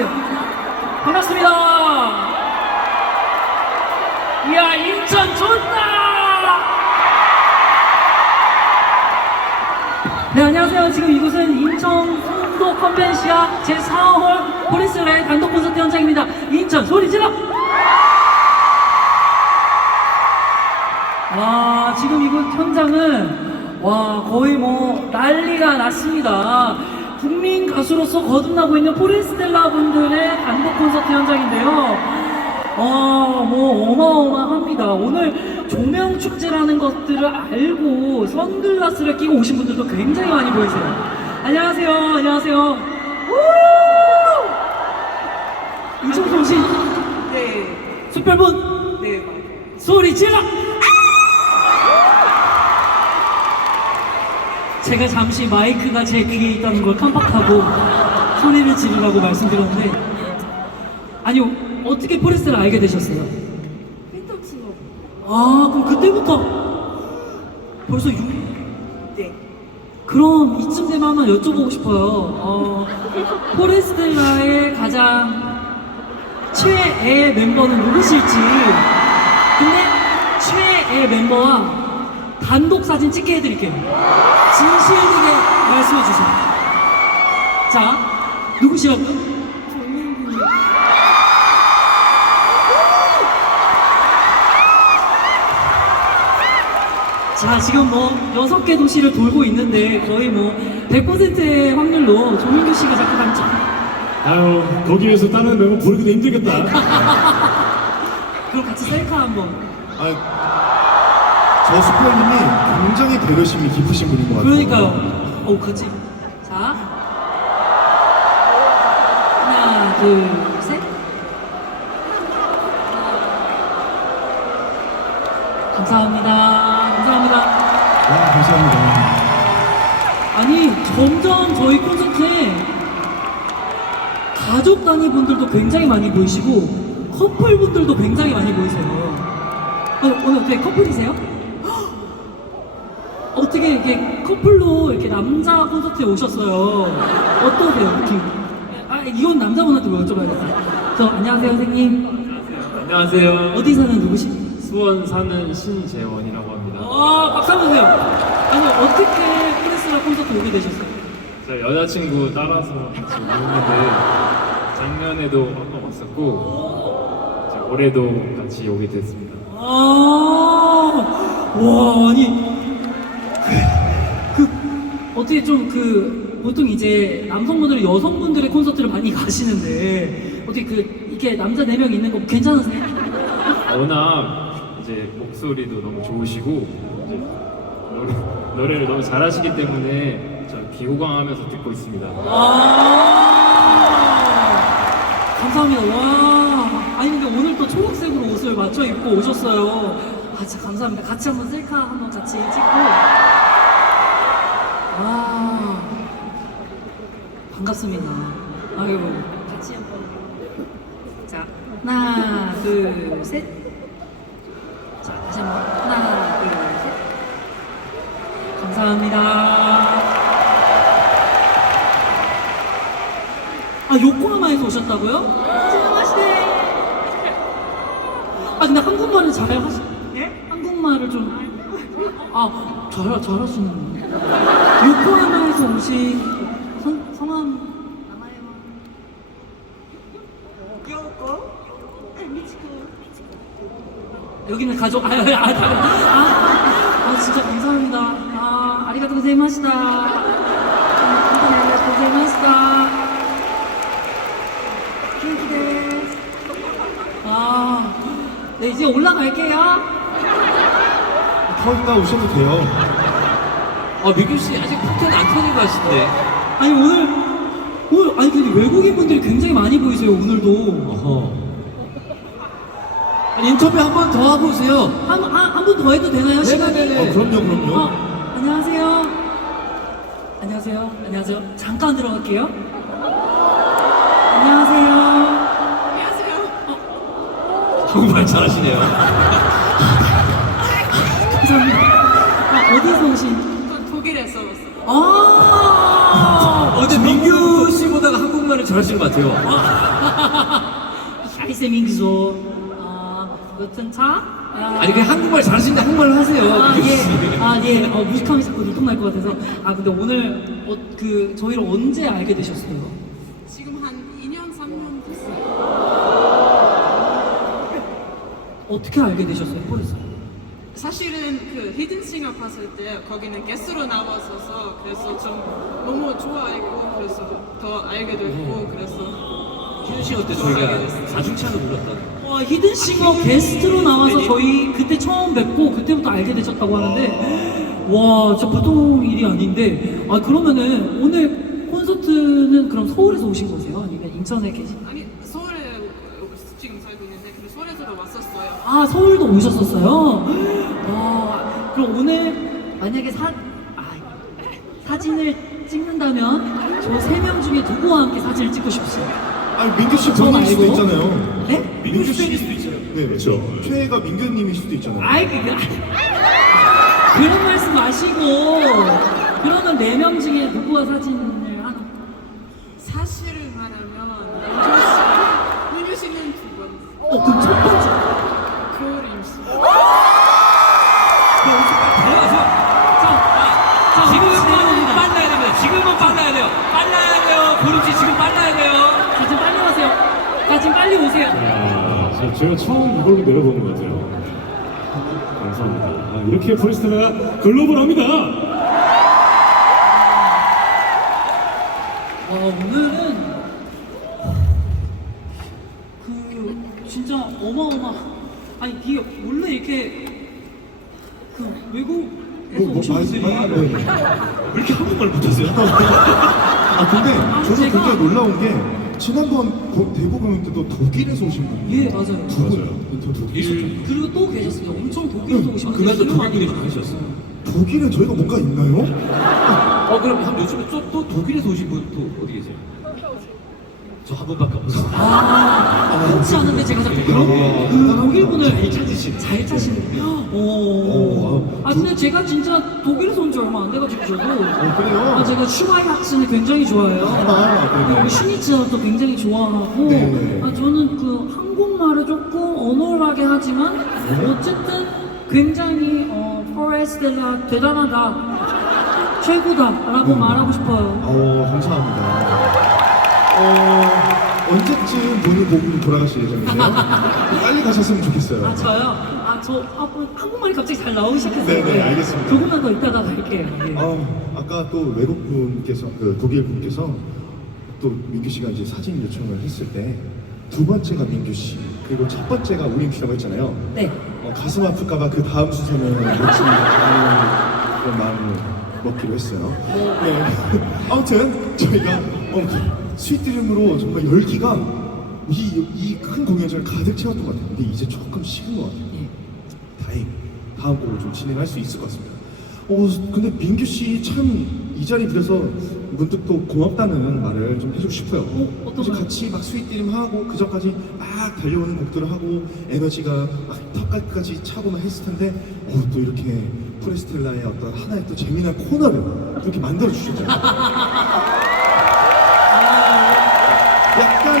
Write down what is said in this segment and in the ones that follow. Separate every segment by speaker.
Speaker 1: 인사해주세요. 반갑습니다. 이야, 인천 좋다! 네, 안녕하세요. 지금 이곳은 인천 송도 컨벤시아 제4홀 포리스레 단독 콘서트 현장입니다. 인천 소리 질러! 와, 지금 이곳 현장은 와, 거의 뭐 난리가 났습니다. 국민 가수로서 거듭나고 있는 포레스텔라 분들의 단독 콘서트 현장인데요. 어, 뭐 어마어마합니다. 오늘 조명 축제라는 것들을 알고 선글라스를 끼고 오신 분들도 굉장히 많이 보이세요. 안녕하세요. 안녕하세요. 우! 이종성 씨,
Speaker 2: 네,
Speaker 1: 특별분
Speaker 2: 네.
Speaker 1: 소리 질러! 제가 잠시 마이크가 제 귀에 있다는 걸 깜빡하고 소리를 지르라고 말씀드렸는데 아니 어떻게 포레스를 알게 되셨어요?
Speaker 2: 팬터치로.
Speaker 1: 아 그럼 그때부터 벌써 6...
Speaker 2: 네.
Speaker 1: 그럼 이쯤 되면 한번 여쭤보고 싶어요 어, 포레스텔라의 가장 최애 멤버는 누구실지 근데 최애 멤버와 단독 사진 찍게 해드릴게요 진실되게 말씀해 주세요 자 누구시라고요? 자, 지금 뭐 여섯 개 도시를 돌고 있는데 거의 뭐 100%의 확률로 조민규 씨가 자꾸 당첨.
Speaker 3: 아유 거기에서 다른 멤버 부르기도 힘들겠다.
Speaker 1: 그럼 같이 셀카 한번.
Speaker 4: 아, 저 수표님이 굉장히 배려심이 깊으신 분인 것 같아요.
Speaker 1: 그러니까요. 어, 같이. 자. 하나, 둘, 셋. 감사합니다. 감사합니다.
Speaker 4: 아, 감사합니다.
Speaker 1: 아니 점점 저희 콘서트에 가족 단위 분들도 굉장히 많이 보이시고 커플 분들도 굉장히 많이 보이세요. 아니, 오늘 어떻게 커플이세요? 헉! 어떻게 이렇게 커플로 이렇게 남자 콘서트에 오셨어요? 어떠세요 느낌? 아 이건 남자분한테 뭐 여쭤봐야겠다. 저 안녕하세요 선생님.
Speaker 5: 안녕하세요.
Speaker 1: 어디 사는 누구시?
Speaker 5: 수원 사는 신재원이라고 합니다.
Speaker 1: 아 박수 한번 주세요. 아니 어떻게 프레스라 콘서트 오게 되셨어요?
Speaker 5: 저 여자친구 따라서 같이 오는데 작년에도 한 번 왔었고 이제 올해도 같이 오게 됐습니다.
Speaker 1: 아, 와, 아니, 어떻게 좀 그, 보통 이제 남성분들은 여성분들의 콘서트를 많이 가시는데, 어떻게 그, 이게 남자 4명 있는 거 괜찮으세요?
Speaker 5: 워낙 이제 목소리도 너무 좋으시고 이제 노래, 노래를 너무 잘하시기 때문에 저 비호강하면서 듣고 있습니다.
Speaker 1: 아, 감사합니다. 와, 아니, 근데 오늘 또 초록색으로 옷을 맞춰 입고 오셨어요. 아, 진짜 감사합니다. 같이 한번 셀카 한번 같이 찍고. 와, 반갑습니다. 아이고, 같이 한번. 자, 하나, 둘, 셋. 자, 다시 한번. 하나, 둘, 셋. 감사합니다. 아, 요코하마에서 오셨다고요? 안녕하시네. 아, 근데 한국말을 잘 하시,
Speaker 2: 네?
Speaker 1: 한국말을 좀, 아, 잘, 잘하시는. 요코하마에서 오신 성, 성함?
Speaker 2: 미치고.
Speaker 1: 여기는 가족, 아, 아, 아, 아, 아, 진짜 감사합니다. 아, 아리가또 고생하시다. 아리가또 고생하시다. 킹키데. 아, 네, 이제 올라갈게요.
Speaker 4: 더 있다 오셔도 돼요.
Speaker 6: 아 미규 씨 아직 폭탄 안 터진 것 같은데.
Speaker 1: 아니, 오늘, 오늘, 아니, 근데 외국인 분들이 굉장히 많이 보이세요, 오늘도.
Speaker 6: 어허. 아니, 인터뷰 한 번더 해보세요.
Speaker 1: 한, 한, 한분 더 해도 되나요, 시간이?
Speaker 6: 네네네네.
Speaker 4: 어, 그럼요, 그럼요.
Speaker 1: 어, 안녕하세요. 안녕하세요. 안녕하세요. 잠깐 들어갈게요. 안녕하세요.
Speaker 6: 정말 잘하시네요.
Speaker 1: 감사합니다. 아,
Speaker 2: 왔어요.
Speaker 1: 아,
Speaker 6: 어제 민규 씨보다가 한국말을 잘하시는 것 같아요.
Speaker 1: 하이세 민기조 아 여튼 차 아,
Speaker 6: 아니 그 한국말 잘하시는데 한국말로 하세요.
Speaker 1: 아,
Speaker 6: 민규
Speaker 1: 예.
Speaker 6: 씨.
Speaker 1: 아, 예. 어, 무식함이 자꾸 들통날 것 같아서. 아, 근데 오늘, 어, 그, 저희를 언제 알게 되셨어요?
Speaker 2: 지금 한 2년 3년 됐어요.
Speaker 1: 어떻게 알게 되셨어요? 포레스?
Speaker 2: 사실은 그 히든싱어 봤을 때 거기는 게스트로 나왔어서 그래서 좀 너무 좋아했고 그래서 더 알게 됐고 그래서
Speaker 6: 희준 씨가 그때
Speaker 2: 좋아하게
Speaker 6: 저희가
Speaker 2: 됐어요.
Speaker 6: 자중차로 불렀다.
Speaker 1: 와, 히든싱어 게스트로 나와서 저희 그때 처음 뵙고 그때부터 알게 되셨다고 하는데, 와, 진짜 보통 일이 아닌데, 아, 그러면은 오늘 콘서트는 그럼 서울에서 오신 거세요? 아니면 인천에 계신?
Speaker 2: 아니 서울에 지금 살고 있는데 근데 서울에서도 왔었어요.
Speaker 1: 아 서울도 오셨었어요? 와 그럼 오늘 만약에 사 아, 사진을 찍는다면 저 세 명 중에 누구와 함께 사진을 찍고 싶으세요?
Speaker 4: 아니 민규
Speaker 1: 씨저
Speaker 4: 본인일 수도? 있잖아요.
Speaker 1: 네?
Speaker 4: 민규 씨일 수도 있잖아요. 네, 그렇죠. 최애가 민규님일 수도 있잖아요.
Speaker 1: 아이 그게 그런 말씀 마시고 그러면 네 명 중에 누구와 사진을 하나?
Speaker 2: 사실을 말하면 민규 씨, 민규 씨는 두 번,
Speaker 1: 어 그럼 첫
Speaker 3: 제가 처음 이걸로 내려보는 것 같아요. 감사합니다. 아, 이렇게 프레스텔라가 글로벌합니다.
Speaker 1: 와 오늘은 그 진짜 어마어마 아니 이게 원래 이렇게 그 외국에서
Speaker 4: 뭐, 뭐,
Speaker 1: 오신
Speaker 4: 말-
Speaker 1: 분들이
Speaker 4: 말- 네.
Speaker 6: 왜 이렇게 한국말 못하세요?
Speaker 4: 아 근데 저도
Speaker 1: 제가-
Speaker 4: 굉장히 놀라운 게 지난번 고- 대부분 때도 독일에서 오신 분이
Speaker 1: 예 맞아요
Speaker 4: 두 분. 저 독일.
Speaker 1: 그리고 또 계셨어요 엄청 독일에서 오신 분들이
Speaker 6: 그날도
Speaker 1: 정말
Speaker 6: 독일 분이
Speaker 1: 많아요.
Speaker 6: 많으셨어요.
Speaker 4: 독일에 저희가 뭔가 있나요?
Speaker 6: 어 그럼 한 요즘에 또, 또 독일에서 오신 분 또 어디 계세요? 저한 분밖에 없어요.
Speaker 1: 아 그렇지 않은데 제가 자꾸 그런 그 독일 분을 잘 찾으시네 잘 찾으시네
Speaker 4: 오,
Speaker 1: 오.
Speaker 4: 아,
Speaker 1: 아 근데 제가 진짜 독일에서 온 지 얼마 안 돼가지고 저도
Speaker 4: 어, 그래요?
Speaker 1: 아, 제가 슈마이학슨을 굉장히 좋아해요.
Speaker 4: 아.
Speaker 1: 그리고 슈니츠도 굉장히 좋아하고,
Speaker 4: 네.
Speaker 1: 아, 저는 그 한국말을 조금 어눌하게 하지만,
Speaker 4: 네.
Speaker 1: 어쨌든 굉장히, 어, 포레스텔라 대단하다, 최고다라고
Speaker 4: 음.
Speaker 1: 말하고 싶어요.
Speaker 4: 어, 감사합니다. 어, 언제쯤 본인 곡으로 돌아가실 예정이세요? 빨리 가셨으면 좋겠어요.
Speaker 1: 아, 저요? 아, 저, 아, 뭐, 한국말이 갑자기 잘 나오기 시작했어요.
Speaker 4: 네, 네, 알겠습니다.
Speaker 1: 조금만 더 이따가 갈게요. 네.
Speaker 4: 어, 아까 또 외국 분께서 그 독일 분께서 또 민규 씨가 이제 사진 요청을 했을 때 두 번째가 민규 씨 그리고 첫 번째가 우림 씨라고 했잖아요.
Speaker 1: 네.
Speaker 4: 어, 가슴 아플까봐 그 다음 순서는 놓치는 그런 마음을 먹기로 했어요. 네. 아무튼 저희가 어, 스윗드림으로 정말 열기가 이큰 공연장을 가득 채웠던 것 같아요. 근데 이제 조금 식은 것 같아요.
Speaker 1: 네.
Speaker 4: 다행 다음 곡을 좀 진행할 수 있을 것 같습니다. 어 근데 민규 씨 참 이 자리 들여서 문득 또 고맙다는 말을 좀 해주고 싶어요.
Speaker 1: 어, 어떤 말?
Speaker 4: 같이 막 스윗디림 하고 그 전까지 막 달려오는 곡들을 하고 에너지가 막 턱까지 차고만 했을 텐데 어, 또 이렇게 프레스텔라의 어떤 하나의 또 재미난 코너를 이렇게 만들어 주셨잖아요.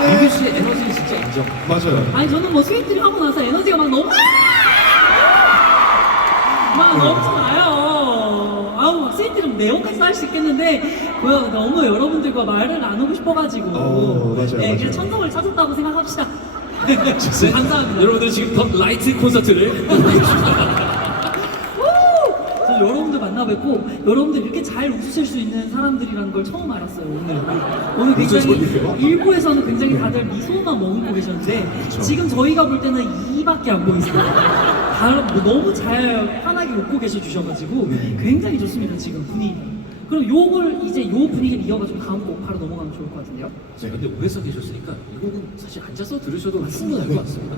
Speaker 4: 약간의
Speaker 6: 민규 씨의 에너지는 진짜 인정.
Speaker 4: 맞아요.
Speaker 1: 아니 저는 뭐 스위트를 하고 나서 에너지가 막 너무 막 넘쳐나요. 아우 막 스위트는 내용까지 할 수 있겠는데 그 너무 여러분들과 말을 나누고 싶어가지고
Speaker 4: 어, 맞아요,
Speaker 1: 네,
Speaker 4: 맞아요.
Speaker 1: 그래서 천성을 찾았다고 생각합시다.
Speaker 6: 네,
Speaker 1: 감사합니다.
Speaker 6: 여러분들 지금 더 라이트 콘서트를 보고 계십니다.
Speaker 1: 저 여러분들 만나 뵙고 여러분들 이렇게 잘 웃으실 수 있는 사람들이라는 걸 처음 알았어요 오늘. 오늘 굉장히? 일부에서는 굉장히 다들 미소만 머금고 계셨는데 지금 저희가 볼 때는 이밖에 안 보이세요. 다뭐 너무 잘 환하게 웃고 계셔 주셔가지고 굉장히 좋습니다 지금 분위기. 그럼 요걸 이제 요 분위기를 이어가지고 다음 곡 바로 넘어가면 좋을 것 같은데요.
Speaker 6: 네, 근데 오해서 계셨으니까 이 곡은 사실 앉아서 들으셔도 충분할 것 같습니다.